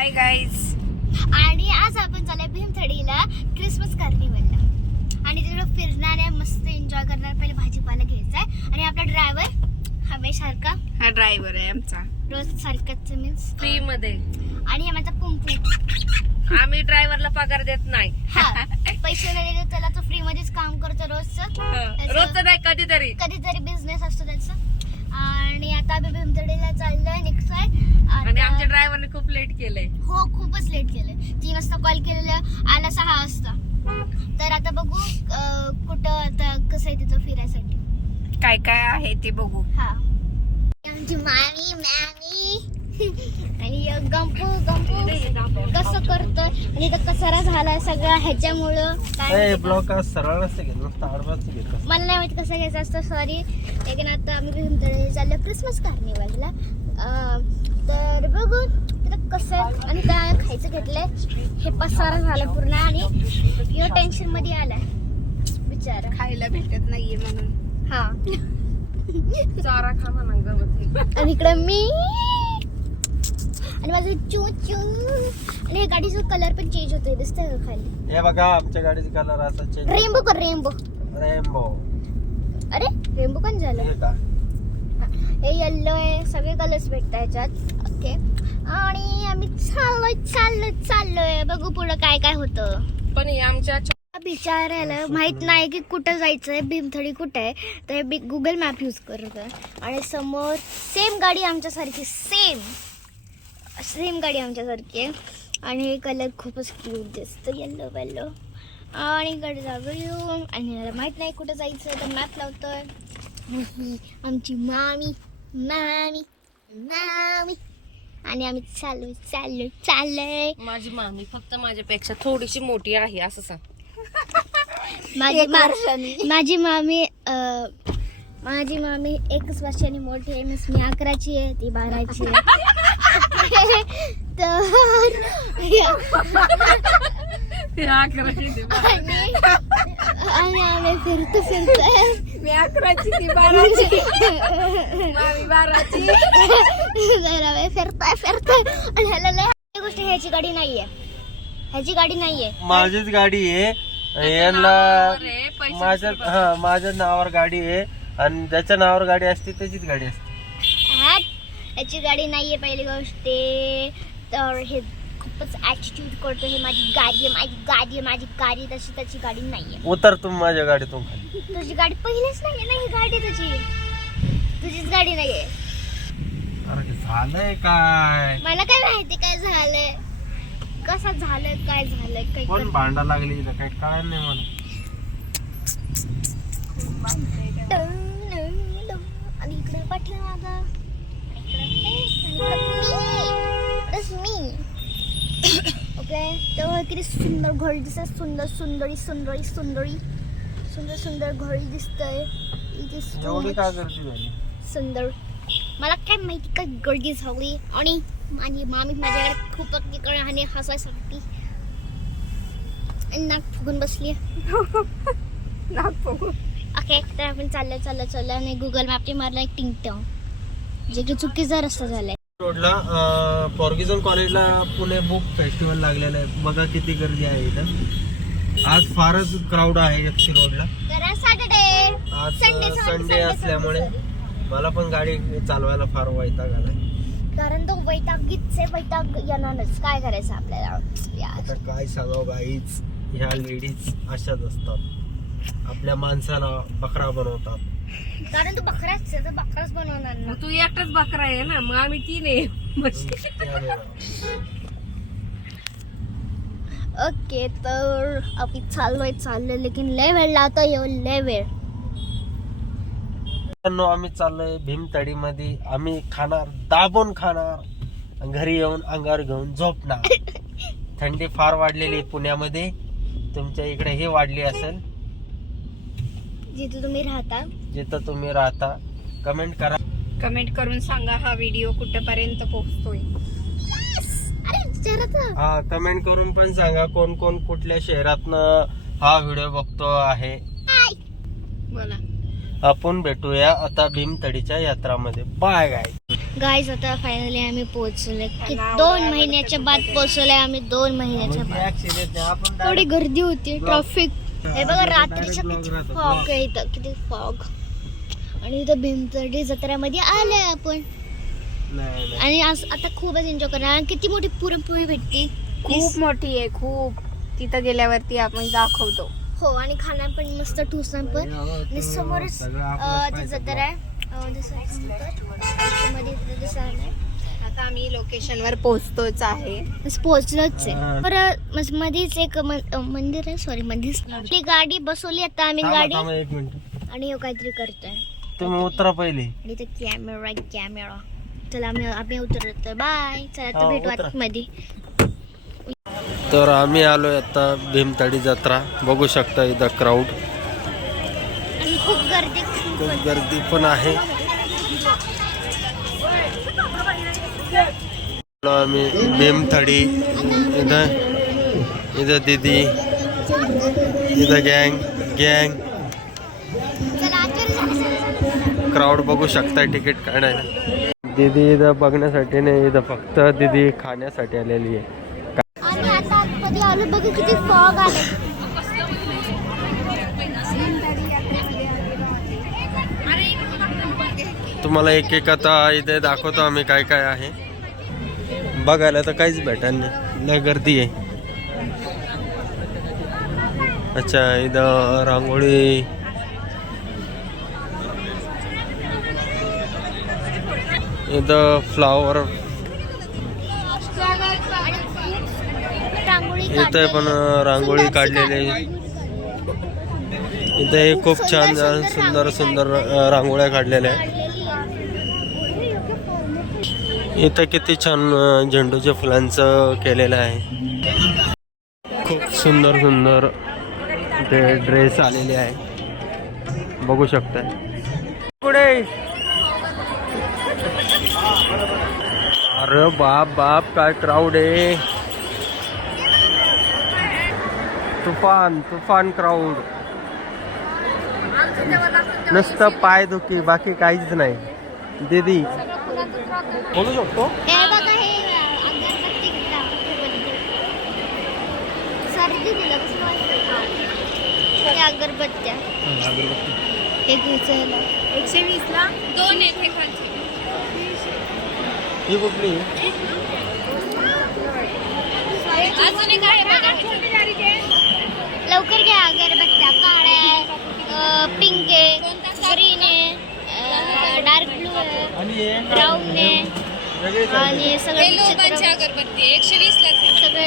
Hi guys. आणि आज आपण चाललोय भीमथडीला क्रिसमस कार्निवलला आणि तिकडे फिरणार आहे, मस्त एन्जॉय करणार. पहिले भाजीपाला घ्यायचा आहे आणि आपला ड्रायव्हर हमेसारखा हा ड्रायव्हर आहे आमचा, रोज सारखाच मीन्स फ्री मध्ये. आणि हे माझा पुंपू. आम्ही ड्रायव्हरला पगार देत नाही. हा, पैसे नाही देत त्याला, तो फ्री मध्येच काम करतो रोजचं. रोजचं नाही, कधीतरी कधीतरी बिझनेस असतो त्याचा. आणि आता आम्ही भीमथडीला चाललोय, निघतोय. आणि आमच्या ड्रायव्हरने खूप लेट केलंय. हो, खूपच लेट केलंय. 3 वाजता कॉल केलेलं, आला 6 वाजता. तर आता बघू कुठं आता कसं आहे तिथं फिरायसाठी, काय काय आहे ते बघू. हा. आमची मामी आणि गंपू कसं करतोय. आणि इथं कचरा झालाय सगळा ह्याच्यामुळं. काय ब्लॉक सरळ असते मला नाही माहिती कसं घ्यायचं असतं, सॉरी. लेकिन आता आम्ही भीमथडी चाललो क्रिसमस कार्निवलला. तर बघू तिथं कसं आहे. आणि काय खायचं घेतलंय, हे पसारा झाला पूर्ण आणि यो टेन्शन मध्ये आलाय बिचारा. खायला भेटत नाहीये म्हणून. हा. चारा खा म्हणा गवत. आणि इकडे मी आणि माझं चू चू. आणि हे गाडीचा कलर पण चेंज होतोय, दिसतंय का खाली. हे बघा आमच्या गाडीचा कलर असा चेंज. रेनबो कर रेनबो. रेनबो. अरे रेनबो पण झालं. हे का हे येल्लो आहे, सगळे कलर्स भेटतात ह्याच्यात. ओके. आणि आम्ही चाललोय बघू पुढं काय काय होतं. पण हे आमच्या बिचारायला माहित नाही की कुठं जायचंय, भीमथडी कुठे आहे. तर हे गुगल मॅप यूज करत आहे. आणि समोर सेम गाडी आमच्यासारखी, सेम गाडी आमच्यासारखी आहे. आणि हे कलर खूपच क्यूट दिसतं, येल्लो वेल्लो. आणि इकडे जाऊ आणि मला माहित नाही कुठं जायचं, तर मॅप लावतोय. आमची मामी आणि आम्ही चाललोय. माझी मामी फक्त माझ्यापेक्षा थोडीशी मोठी आहे असं सांग. माझी मामी 1 वर्षांनी मोठी आहे. मीन्स मी 11ची आहे, ती 12ची आहे. तर आणि आम्ही फिरतोय. मी 11ची, ती 12ची. मामी 12ची. फिरतोय. आणि ह्याला लय गोष्ट, ह्याची गाडी नाहीये. माझीच गाडी आहे. यांना माझ्या नावावर गाडी आहे आणि ज्याच्या नावावर गाडी असते त्याचीच गाडी असते. ह्याची गाडी नाहीये पहिली गोष्ट. तर हे खूपच ऍटिट्यूड करतो. हे माझी गाडी तशी त्याची गाडी नाहीये. उतर तू माझ्या गाडीतून खाली. तुझी गाडी पहिलीच नाहीये ना, ही गाडी तुझीच गाडी नाहीये. अरे झालंय काय, मला काय माहिती काय झालंय, कसं झालंय, काय झालंय, काही कोण भांडा लागली इथं काय काय नाही मला. आणि इकडे पाठीमागं मी. ओके. तर किती सुंदर घोडी दिसत, सुंदर घोडी दिसतंय. एवढी काय गर्दी झाली. सुंदर. मला काय माहिती काय गर्दी झाली. आणि माझी मामी माझ्याकडे खूप तिकडे आणि हसायसाठी नाक फुगून बसली. ओके. तर आपण चाललं आणि गुगल मॅपने मारला एक टिंगटॉंग, जे की चुकीचा रस्ता झालाय. रोडला फॉर्ग्युसन कॉलेजला पुणे बुक फेस्टिवल लागलेलं आहे. बघा किती गर्दी आहे इथं. आज फारच क्राऊड आहे एफसी रोडला. आज संडे असल्यामुळे मला पण गाडी चालवायला फार वैताग आलाय. कारण तो वैताग येणारच. काय करायचं आपल्याला. आता काय सांगावं गाईच, ह्या लेडीज अशाच असतात. आपल्या माणसाला बकरा बनवतात. कारण तू बकराच बनवणार ना. तू एकटाच बकरा आहे ना, मग आम्ही 3 आहे. ओके. तर आम्ही चाललोय लेकिन लय वेळ लावतो. लय वेळ. आम्ही चाललोय भीमथडी मध्ये. आम्ही खाणार, दाबून खाणार, घरी येऊन अंगावर घेऊन झोपणार. थंडी फार वाढलेली पुण्यामध्ये, तुमच्या इकडे हे वाढली असेल. जिथं तुम्ही राहता कमेंट करा. कमेंट करून सांगा हा व्हिडिओ कुठपर्यंत पोहोचतोय. हा, कमेंट करून पण सांगा कोण कोण कुठल्या शहरातनं हा व्हिडिओ बघतो आहे. बोला. आपण भेटूया आता भीमथडीच्या यात्रामध्ये. बाय गाय. गाईज आता फायनली आम्ही पोहोचलोय की 2 महिन्याच्या बाद पोहोचलोय आम्ही 2 महिन्याच्या बाद. थोडी गर्दी होती ट्रॅफिक. हे बघा रात्रीच्या किती फॉग आहे इथं, किती फॉग. आणि इथं भीमतडी जत्रेमध्ये आलोय आपण. आणि आता खूपच एन्जॉय करणार. आणि किती मोठी पुरणपोळी भेटती, खूप मोठी आहे खूप. तिथं गेल्यावरती आपण दाखवतो. हो. आणि खाना पण मस्त ठुसा पण. आणि समोरच ती जत्रा आहे. आता आम्ही लोकेशनवर पोहोचतोच आहे. पोहोचलोच आहे. परत मध्येच एक मंदिर आहे. सॉरी मंदिर. आपली गाडी बसवली आता आम्ही गाडी. एक मिनिट, आणि काहीतरी करतोय. तुम्ही उतरा पहिले. आणि ते कॅमेरा. चला आम्ही उतरतोय. बाय. चला आता भेटू आतमध्ये. तर आम्ही आलोय आता भीमतडी जत्रा. बघू शकता इथं क्राऊड, आणि खूप गर्दी पण आहे. आम्ही भीमतडी. इथं दीदी, इथं गँग. क्राऊड बघू शकता तिकीट काढायला. दीदी इथं बघण्यासाठी नाही, इथं फक्त दीदी खाण्यासाठी आलेली आहे. आणि आता आतमध्ये आलो. बघू किती फॉग आले. तुम्हाला एक एक आता इथे दाखवतो आम्ही काय काय आहे. बघायला तर काहीच भेटणार नाही, लय गर्दी आहे. अच्छा, इथं रांगोळी, इथं फ्लावर, इथे पण रांगोळी काढलेली. इथे खूप छान सुंदर रांगोळ्या काढलेल्या आहेत. इथं किती छान झेंडूच्या फुलांचं केलेलं आहे. खूप सुंदर ते ड्रेस आलेले आहे, बघू शकता. पुढे अरे बाप काय क्राऊड आहे. तुफान क्राऊड. नुसतं पाय दुखी, बाकी काहीच नाही. दीदी बोलू शकतो. अगरबत्त्या 120 ला 2 आहेत. ही कुठली? लवकर घ्या अगरबत्त्या. काळ्या, पिंक आहे, ग्रीन आहे, डार्क ब्लू आहे, ब्राऊन आहे. आणि सगळं अगरबत्ती 120 ला.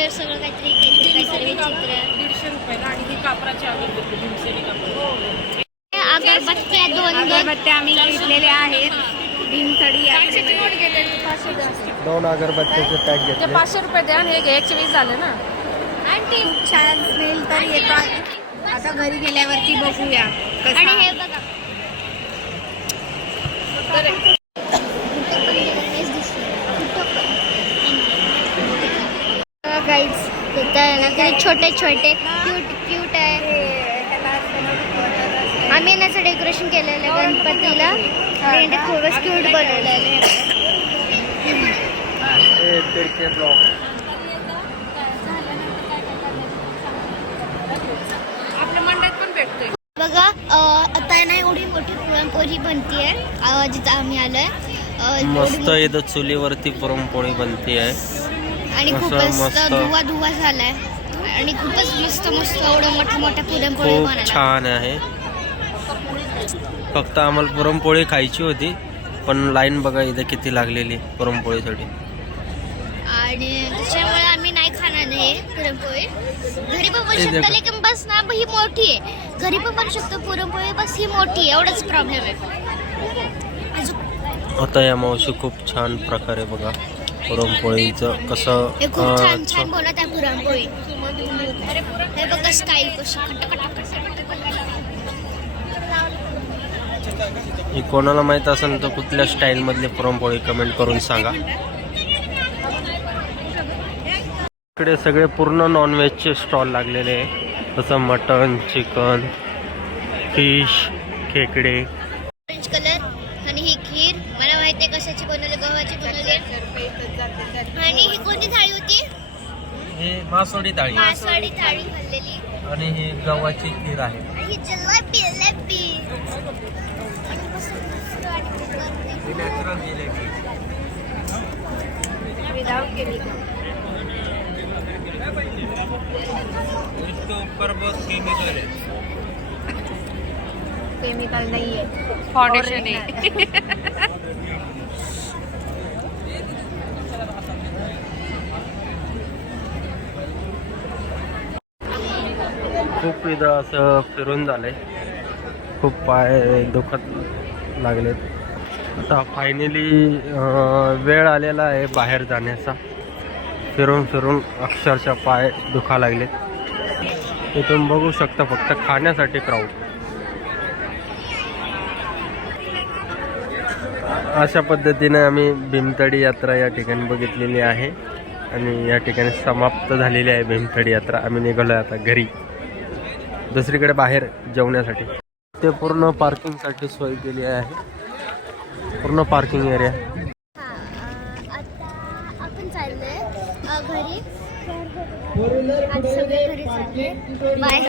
सगळं काहीतरी विचित्र. 150 रुपयाला. आणि ही कापराची अगरबत्ती. अगरबत्त्या 2 अगरबत्त्या आम्ही घेतलेल्या आहेत. भीमतडी 2 अगरबत्त्याचे पॅक घेतले. 500 रुपये द्या. हे 120 झालं ना. खूप छान स्मेल तर येतात. आता घरी गेल्यावरती बघूया. आणि हे बघा गाईज, छोटे क्यूट आहे. आम्ही याचं डेकोरेशन केलेलं आहे गणपतीला. आणि ते खूपच क्यूट बनवलेलं आहे. आपल्या मंडळात पण भेटतोय बघा. आता ना एवढी मोठी पुरणपोळी बनते आहे जिथं आम्ही आलोय. मस्त इथं चुलीवरती पुरणपोळी बनते आहे. आणि खूपच धुवा झालाय. आणि खूपच मस्त एवढं मोठ्या पुरणपोळी खूप छान आहे. फक्त आम्हाला पुरणपोळी खायची होती, पण लाईन बघा इथं किती लागलेली पुरणपोळीसाठी. आणि त्याच्यामुळे आम्ही नाही खाणार नाही पुरणपोळी. घरी पण बनवू शकतो, लेकिन बस ना ही मोठी आहे. घरी पण बनवू शकतो पुरणपोळी, बस ही मोठी आहे. एवढंच प्रॉब्लेम आहे. आता या मावशी खूप छान प्रकारे बघा पुरणपोळीचं कसं खूप छान बोलत आहे पुरणपोळी. हे बघा स्टाईल कशी. कोणाला माहित असेल तर कुठल्या स्टाईल मधली पुरणपोळी कमेंट करून सांगा. इकडे सगळे पूर्ण नॉनव्हेजचे स्टॉल लागलेले आहे, जसं मटन, चिकन, फिश, खेकडे. Orange colour. आणि ही खीर मला माहिती आहे कशाची बनवली. हे मासोडी थाळी मासवाडी थाळी खाल्लेली आणि ही गव्हाची खीर आहे. आणि जलेबी जलेबी आणि मस्त मस्त आणि नॅचरल जिलेबी. Without chemical. इसके ऊपर बहुत केमिकल है. केमिकल नाहीये, फाउंडेशन आहे. खूप इथं असं फिरून झालंय, खूप पाय दुखत लागलेत. आता फायनली वेळ आलेला आहे बाहेर जाण्याचा. फिरून फिरून अक्षरशः पाय दुखा लागलेत. इथून बघू शकता फक्त खाण्यासाठी क्राऊड. अशा पद्धतीने आम्ही भीमथडी यात्रा या ठिकाणी बघितलेली आहे आणि या ठिकाणी समाप्त झालेली आहे भीमथडी यात्रा. आम्ही निघालो आता घरी, दुसरीकडे बाहेर जेवण्यासाठी. ते पूर्ण पार्किंगसाठी सोय केली आहे, पूर्ण पार्किंग एरिया. आता आपण चाललोय घरी. आज सगळे घरी चालले बाय.